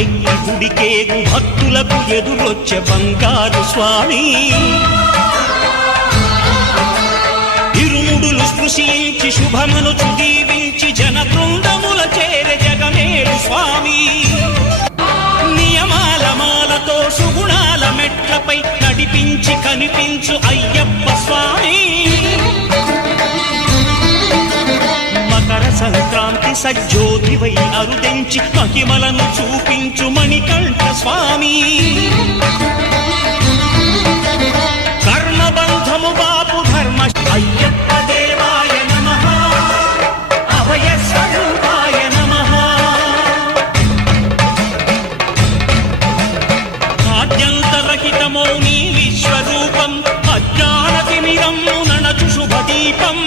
ఎక్కి గుడికేగు భక్తులకు ఎదురొచ్చే బంగారు స్వామి ఇరుముడులు స్పృశించి శుభమనుచు దీవించి జన బృందముల చేరే జగమేలు స్వామి నియమాల మాలతో సుగుణాల మెట్లపై నడిపించి కనిపించు అయ్యప్ప స్వామి మకర సంక్రాంతి సజ్జోతివై అరుదెంచి మహిమలను చూపించు మణికంఠ స్వామి కర్మబంధము బాపు ధర్మ అయ్యప్ప దేవాయ నమః అభయ స్వరూపాయ నమః ఆద్యంతరహితమో నీ విశ్వరూపం అజ్ఞాన తిమిరము నణచు శుభదీపం